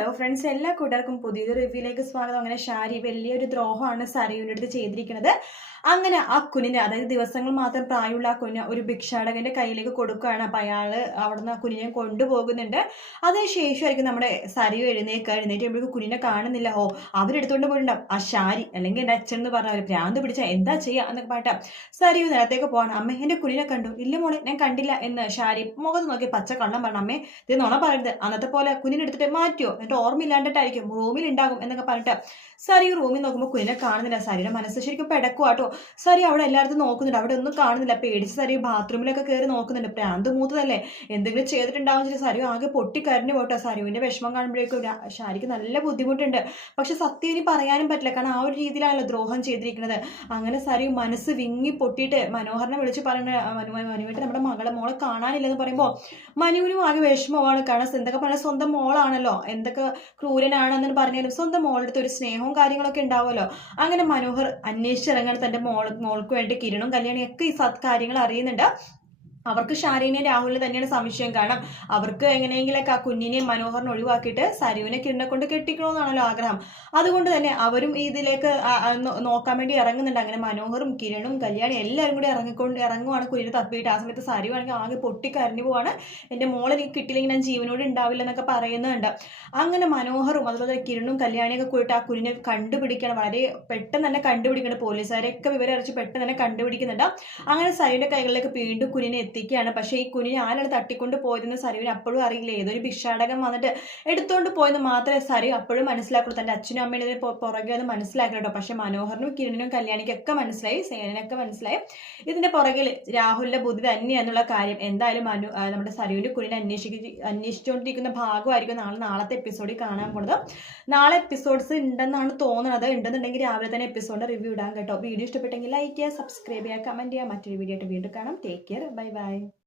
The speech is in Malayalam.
ഹലോ ഫ്രണ്ട്സ്, എല്ലാ കൂട്ടുകാർക്കും പുതിയൊരു റിവ്യൂയിലേക്ക് സ്വാഗതം. അങ്ങനെ ഷാരി വലിയൊരു ദ്രോഹമാണ് സരയുവിൻ്റെ അടുത്ത് ചെയ്തിരിക്കുന്നത്. അങ്ങനെ ആ കുഞ്ഞിനെ, അതായത് ദിവസങ്ങൾ മാത്രം പ്രായമുള്ള ആ കുഞ്ഞ് ഒരു ഭിക്ഷാടകന്റെ കയ്യിലേക്ക് കൊടുക്കുകയാണ്. അപ്പം അയാൾ അവിടുന്ന് ആ കുഞ്ഞിനെ കൊണ്ടുപോകുന്നുണ്ട്. അതിനുശേഷമായിരിക്കും നമ്മുടെ സരയു എഴുന്നേറ്റ് കുഞ്ഞിനെ കാണുന്നില്ല. ഓ, അവരെടുത്തുകൊണ്ട് പോയിട്ടുണ്ടാവും ആ ഷാരി, അല്ലെങ്കിൽ എൻ്റെ അച്ഛൻ എന്ന് പറഞ്ഞ അവർ ഭ്രാന്ത് പിടിച്ച എന്താ ചെയ്യുക എന്നൊക്കെ പറഞ്ഞിട്ട് സരയു നേരത്തേക്ക് പോകണം. അമ്മ, എൻ്റെ കുഞ്ഞിനെ കണ്ടു? ഇല്ല മോളെ, ഞാൻ കണ്ടില്ല എന്ന് ഷാരി മുഖത്ത് നോക്കി പച്ച കള്ളം പറഞ്ഞു. അമ്മേ, ഇത് നുണ പറയരുത്, അന്നത്തെ പോലെ കുഞ്ഞിനെ എടുത്തിട്ട് മാറ്റിയോ, എന്നിട്ട് ഓർമ്മയില്ലാണ്ടിട്ടായിരിക്കും റൂമിൽ ഉണ്ടാകും എന്നൊക്കെ പറഞ്ഞിട്ട് സരി റൂമിൽ നോക്കുമ്പോൾ കുഞ്ഞിനെ കാണുന്നില്ല. സരിയുടെ മനസ്സ് ശരിക്കും പെടക്കുവാട്ടോ. സരി അവിടെ എല്ലായിടത്തും നോക്കുന്നുണ്ട്, അവിടെ ഒന്നും കാണുന്നില്ല. പേടിച്ച് സരി ബാത്റൂമിലൊക്കെ കയറി നോക്കുന്നുണ്ട്. പ്രാന്ത് മൂത്തതല്ലേ, എന്തെങ്കിലും ചെയ്തിട്ടുണ്ടാവും വെച്ചിട്ട് സരി ആകെ പൊട്ടിക്കരഞ്ഞു പോട്ടോ. സരുവിന്റെ വിഷമം കാണുമ്പോഴേക്കും ഷാരിക്ക് നല്ല ബുദ്ധിമുട്ടുണ്ട്. പക്ഷെ സത്യം ഇനി പറയാനും പറ്റില്ല, കാരണം ആ ഒരു രീതിയിലാണല്ലോ ദ്രോഹം ചെയ്തിരിക്കുന്നത്. അങ്ങനെ സരി മനസ്സ് വിങ്ങി പൊട്ടിയിട്ട് മനോഹരനെ വിളിച്ച് പറയുന്നത്, മനുവായിട്ട് നമ്മുടെ മോളെ കാണാനില്ലെന്ന് പറയുമ്പോൾ മനുവിനും ആകെ വിഷമമാണ്. കാരണം എന്തൊക്കെ പറഞ്ഞാൽ സ്വന്തം മോളാണല്ലോ, എന്തൊക്കെ ക്രൂരനാണെന്ന് പറഞ്ഞാലും സ്വന്തം മോളുടെ ഒരു സ്നേഹവും കാര്യങ്ങളൊക്കെ ഉണ്ടാവുമല്ലോ. അങ്ങനെ മനോഹർ അന്വേഷിച്ചിറങ്ങാൻ തന്റെ മോൾക്ക് വേണ്ടി കിരണും കല്യാണിയൊക്കെ ഈ കാര്യങ്ങൾ അറിയുന്നുണ്ട്. അവർക്ക് ഷാരീനെയും രാഹുലിനെ തന്നെയാണ് സംശയം. കാരണം അവർക്ക് എങ്ങനെയെങ്കിലൊക്കെ ആ കുഞ്ഞിനെയും മനോഹറിനെ ഒഴിവാക്കിയിട്ട് സരുവിനെ കിരണെ കൊണ്ട് കെട്ടിക്കണമെന്നാണല്ലോ ആഗ്രഹം. അതുകൊണ്ട് തന്നെ അവരും ഇതിലേക്ക് നോക്കാൻ വേണ്ടി ഇറങ്ങുന്നുണ്ട്. അങ്ങനെ മനോഹറും കിരണും കല്യാണി എല്ലാവരും കൂടി ഇറങ്ങുവാണ് കുഞ്ഞിനെ തപ്പിയിട്ട്. ആ സമയത്ത് സരുവാണെങ്കിൽ ആകെ പൊട്ടിക്കരഞ്ഞു പോവാണ്. എൻ്റെ മോളെ എനിക്ക് കിട്ടിയില്ലെങ്കിൽ ഞാൻ ജീവനോട് ഉണ്ടാവില്ല എന്നൊക്കെ പറയുന്നുണ്ട്. അങ്ങനെ മനോഹറും അതുപോലെ കിരണും കല്യാണിയൊക്കെ കൂടിയിട്ട് ആ കുഞ്ഞിനെ കണ്ടുപിടിക്കണം. വളരെ പെട്ടെന്ന് തന്നെ കണ്ടുപിടിക്കുന്നുണ്ട്. പോലീസുകാരെയൊക്കെ വിവരം അറിയിച്ച് പെട്ടെന്ന് തന്നെ കണ്ടുപിടിക്കുന്നുണ്ട്. അങ്ങനെ സരുവിന്റെ കൈകളിലേക്ക് വീണ്ടും കുഞ്ഞിനെ എത്തിക്കുകയാണ്. പക്ഷേ ഈ കുഞ്ഞിനെ ആരാണ് തട്ടിക്കൊണ്ട് പോയതെന്ന് സരുവിന് അപ്പോഴും അറിയില്ല. ഏതൊരു ഭിക്ഷാടകൻ വന്നിട്ട് എടുത്തുകൊണ്ട് പോയെന്ന് മാത്രമേ സരു അപ്പോഴും മനസ്സിലാക്കുള്ളൂ. തന്റെ അച്ഛനും അമ്മയുടെ പുറകെ അത് മനസ്സിലാക്കട്ടോ. പക്ഷെ മനോഹറിനും കിരണിനും കല്യാണിക്കൊക്കെ മനസ്സിലായി, സേനനൊക്കെ മനസ്സിലായി ഇതിന്റെ പുറകിൽ രാഹുലിന്റെ ബുദ്ധി തന്നെയാണെന്നുള്ള കാര്യം. എന്തായാലും നമ്മുടെ സരുവിന്റെ കുഞ്ഞിനെ അന്വേഷിച്ചുകൊണ്ടിരിക്കുന്ന ഭാഗമായിരിക്കും നാളത്തെ എപ്പിസോഡിൽ കാണാൻ പോകുന്നത്. നാളെ എപ്പിസോഡ്സ് ഉണ്ടെന്നാണ് തോന്നുന്നത്. ഉണ്ടെന്നുണ്ടെങ്കിൽ രാവിലെ തന്നെ എപ്പിസോഡിന്റെ റിവ്യൂ ഇടാൻ കേട്ടോ. വീഡിയോ ഇഷ്ടപ്പെട്ടെങ്കിൽ ലൈക്ക് ചെയ്യുക, സബ്സ്ക്രൈബ് ചെയ്യുക, കമന്റ് ചെയ്യുക. മറ്റൊരു വീഡിയോ ആയിട്ട് വീണ്ടും കാണാം. Take care, bye bye.